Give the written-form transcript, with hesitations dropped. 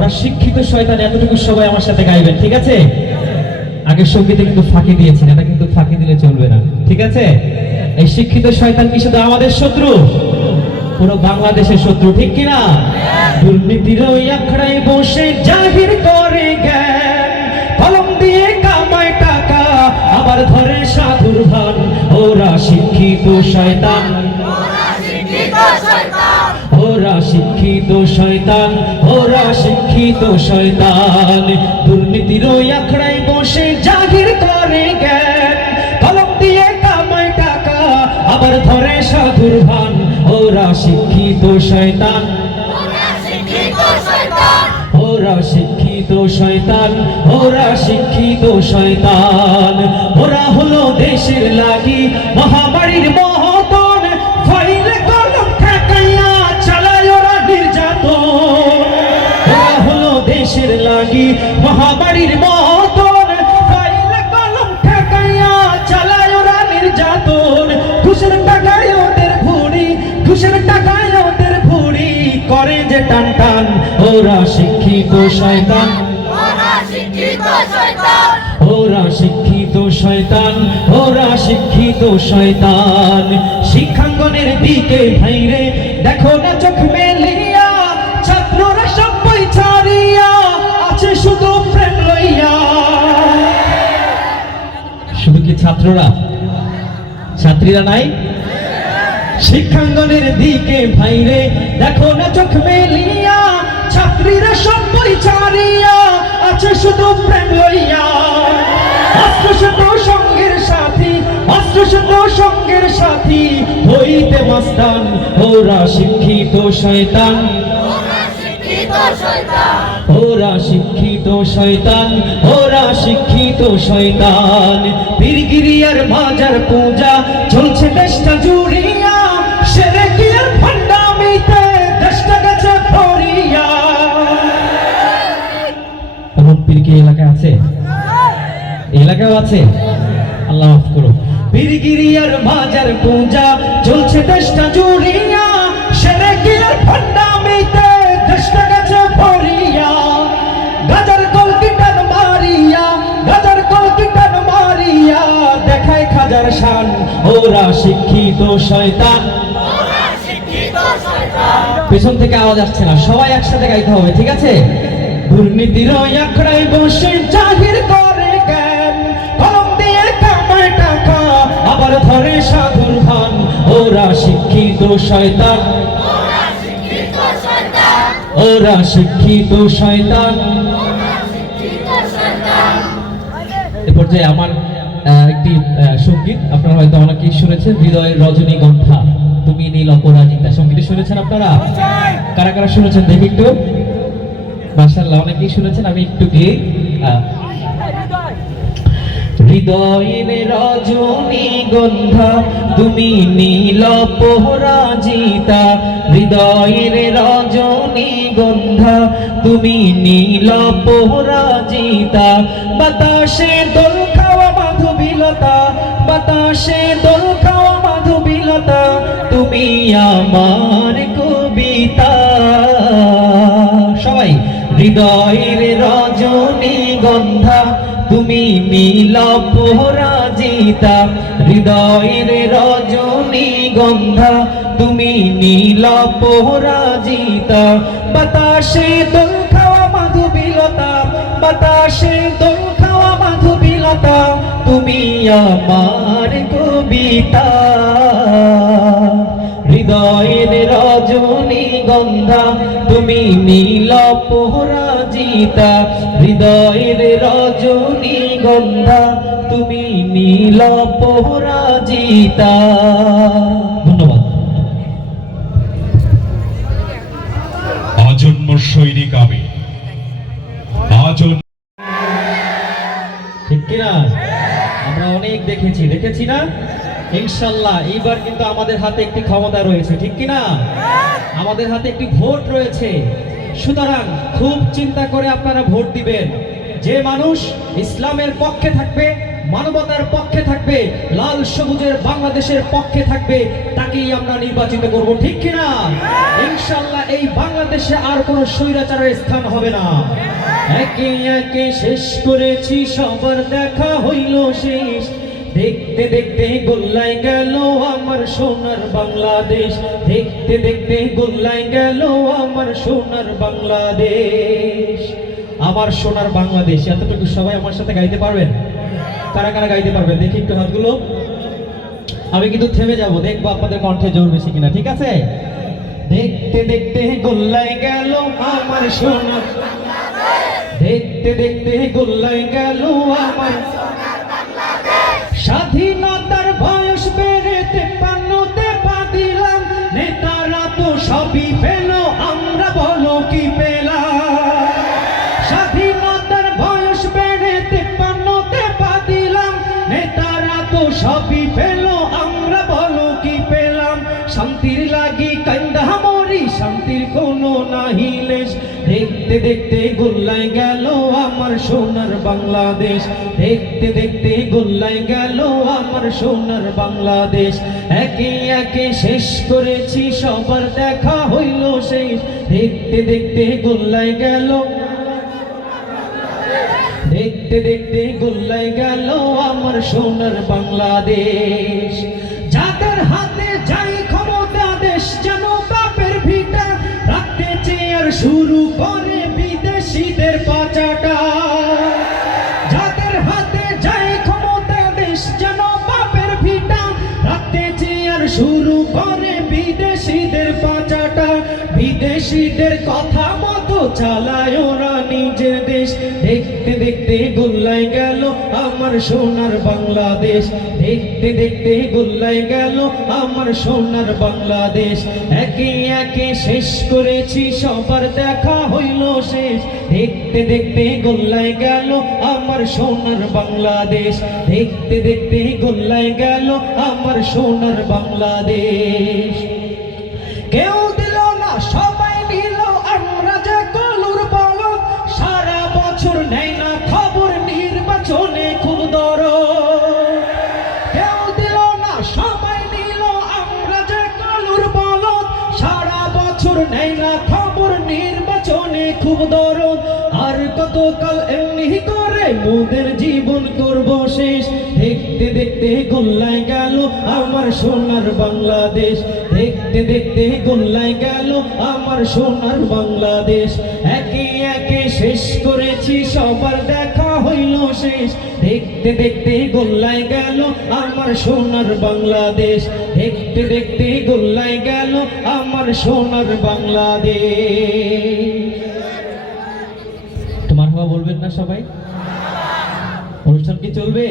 ওরা শিক্ষিত শয়তান, এতটুকু সবাই আমার সাথে গাইবেন, ঠিক আছে? আগে সঙ্গীতে কিন্তু ফাঁকি দিয়েছেন, এটা কিন্তু ফাঁকি দিলে চলবে না, ঠিক আছে? এই শিক্ষিত শয়তান কি শুধু আমাদের শত্রু? পুরো বাংলাদেশের শত্রু, ঠিক কিনা? দুর্নীতির ওই আখড়ায় বসে জাহির করে জ্ঞান, কলম দিয়ে কামায় টাকা, আবার ধরে সাধুর ভান। ওরা শিক্ষিত শয়তান, ওরা শিক্ষিত শয়তান, ওরা শিক্ষিত শয়তান। দুর্নীতির ওই আখড়ায় বসে জাহির করে জ্ঞান, কলম দিয়ে কামায় টাকা, আবার ধরে সাধুর ভান। ওরা শিক্ষিত শয়তান, ওরা শিক্ষিত শয়তান, ওরা শিক্ষিত শয়তান। ওরা হলো দেশের লাগি মহামারীর মহতন, ফাইলে কলম ঠেকাইয়া চালায় ওরা নির্যাতন। ওরা হলো দেশের লাগি মহামারীর মহতন, ফাইলে কলম ঠেকাইয়া চালায় ওরা নির্যাতন। ঘুষের টাকায় ওদের ভুড়ি, ঘুষের টাকায় ওদের ভুড়ি করে যে টান টান। ওরা শিক্ষিত শয়তান, ওরা শিক্ষিত শয়তান, ওরা শিক্ষিত শয়তান। শিক্ষাঙ্গনের দিকে ভাইরে দেখো না চোখ মেলিয়া, ছাত্ররা সব বই ছাড়িয়া আছে শুধু প্রেম লইয়া। শুধু কি ছাত্ররা, ছাত্রীরা নাই? শিক্ষাঙ্গনের দিকে ভাইরে দেখো না চোখ মেলিয়া, ছাত্রীরা সব বই ছাড়িয়া আছে শুধু প্রেম লইয়া। অস্ত্রশত সঙ্গের সাথী, অস্ত্রশত সঙ্গের সাথী হইতে মাস্তান। ওরা শিক্ষিত শয়তান, ওরা শিক্ষিত শয়তান, ওরা শিক্ষিত শয়তান। পীরগিরিয়ার মাজার পূজা চলছে দেশটা জুড়িয়া, সেরেকিয়ার ফান্ডামিতে দেশটা গেছে ভরিয়া। এমন পীর কি এলাকায় আছে? এলাকাও আছে? আল্লাহ মাফ করো। পীরগিরিয়ার মাজার পূজা চলছে দেশটা জুড়িয়া, সেরেকিয়ার ফান্ডামিতে দেশটা গেছে ভরিয়া। গাজার কলকিটান মারিয়া, গাজার কলকিটান মারিয়া দেখায় খাজার শান। ওরা শিক্ষিত শয়তান, ওরা শিক্ষিত শয়তান। পেছন থেকে আওয়াজ আসছে না, সবাই একসাথে গাইতে হবে, ঠিক আছে? দুর্নীতির ওই আখড়ায় বসে জাহির করে জ্ঞান, কলম দিয়ে কামায় টাকা, আবার ধরে সাধুর ভান। ওরা শিক্ষিত শয়তান, ওরা শিক্ষিত শয়তান। এ পর্যায়ে আমার একটি সঙ্গীত আপনারা হয়তো অনেকেই শুনেছেন, হৃদয়ের রজনীগন্ধা তুমি নীল অপরাজিতা। সঙ্গীতটি শুনেছেন আপনারা? কারা কারা শুনেছেন দেখি একটু? মাশাআল্লাহ, অনেকেই শুনেছেন। আমি একটু গিয়ে হৃদয়ের রজনীগন্ধা তুমি নীল অপরাজিতা, হৃদয়ের রজনীগন্ধা তুমি নীল অপরাজিতা। বাতাসে দোল খাওয়া মাধবীলতা, বাতাসে দোল খাওয়া মাধবীলতা তুমি আমার কবিতা। সবাই হৃদয়ের রজনীগন্ধা তুমি নীল অপরাজিতা, হৃদয়ের রজনীগন্ধা তুমি নীল অপরাজিতা। বাতাসে দোল খাওয়া মাধবীলতা, বাতাসে দোল খাওয়া মাধবীলতা তুমি আমার কবিতা। হৃদয়ের রজনীগন্ধা তুমি নীল অপরাজিতা, হৃদয়ের রজনীগন্ধা তুমি নীল অপরাজিতা। ধন্যবাদ। আজন্ম সৈনিক আমি, ঠিক কিনা? আমরা অনেক দেখেছি না? ইনশাআল্লাহ এইবার কিন্তু আমাদের হাতে একটি ক্ষমতা রয়েছে, ঠিক কিনা? আমাদের হাতে একটি ভোট রয়েছে। সুতরাং খুব চিন্তা করে আপনারা ভোট দিবেন। যে মানুষ ইসলামের পক্ষে থাকবে, মানবতার পক্ষে থাকবে, লাল সবুজের বাংলাদেশের পক্ষে থাকবে, তাকেই আমরা নির্বাচিত করব, ঠিক কিনা? ইনশাআল্লাহ এই বাংলাদেশে আর কোনো স্বৈরাচারের স্থান হবে না। একে একে শেষ করেছি, সবার দেখা হইল শেষ। দেখতে দেখতে গোল্লায় গেল আমার সোনার বাংলাদেশ, দেখতে দেখতে গোল্লায় গেল আমার সোনার বাংলাদেশ। আমার সোনার বাংলাদেশ, এতটুকু সবাই আমার সাথে গাইতে পারবেন? কারা কারা গাইতে পারবেন দেখি একটু হাতগুলো। আমি কিন্তু থেমে যাব, দেখবো আপনাদের কণ্ঠে জোর বেশি কিনা, ঠিক আছে? দেখতে দেখতে গোল্লায় গেল আমার সোনার, দেখতে দেখতে গোল্লায় গেল আমার স্বাধীনতার বয়স বেড়ে 53তে পা দিলাম, নেতারা তো সবই পেল, আমরা বলো কি পেলাম? স্বাধীনতার বয়স বেড়ে 53তে পা দিলাম, নেতারা তো সবই পেল, আমরা বলো কি পেলাম? শান্তির লাগি কান্দা মরি, শান্তির কোনো নাহি লেশ। দেখতে দেখতে গোল্লায় গেল আমার সোনার বাংলাদেশ, দেখতে দেখতে গোল্লায় গেল আমার সোনার বাংলাদেশ। একে একে শেষ করেছি, সবার দেখা হইল শেষ। দেখতে দেখতে গোল্লায় গেল, দেখতে দেখতে গোল্লায় গেল আমার সোনার বাংলাদেশ। যাদের হাতে যাই ক্ষমতা, দেশ যেন বাপের ভিটা, রাখতে চেয়ার শুরু করে বিদেশিদের পাচাটা। যাদের হাতে যাই ক্ষমতা, দেশ যেন বাপের ভিটা, রাখতে চেয়ার শুরু করে বিদেশিদের পাচাটা। বিদেশিদের কথা মতো চালায় ওরা নিজের দেশ। দেখতে দেখতে গোল্লায় গেল আমার সোনার বাংলাদেশ, দেখতে দেখতে গোল্লায় গেল আমার সোনার বাংলাদেশ। একে একে শেষ করেছি, সবার দেখা হইল শেষ। দেখতে দেখতে গোল্লায় গেল আমার সোনার বাংলাদেশ, দেখতে দেখতে গোল্লায় গেল আমার সোনার বাংলাদেশ। কেউ দিল না, সবাই নিল, আমরা যে কলুর বলদ, সারা বছর নেয় না খবর, নির্বাচনে খুব দরদ। কেউ দিল না, সবাই নিল, আমরা যে কলুর বলদ, সারা বছর নেয় না খবর, নির্বাচনে খুব দরদ। আর কতকাল এমনি করে মোদের জীবন করব শেষ। দেখতে দেখতে গোল্লায় গেল আমার সোনার বাংলাদেশ, দেখতে দেখতে গোল্লায় গেল আমার সোনার বাংলাদেশ। একে একে শেষ করেছি, সবার দেখা হইল শেষ। দেখতে দেখতে গোল্লায় গেল আমার সোনার বাংলাদেশ, দেখতে দেখতে গোল্লায় গেল আমার সোনার বাংলাদেশ। তোমার হওয়া বলবেন না সবাই? অনুষ্ঠান কি চলবে?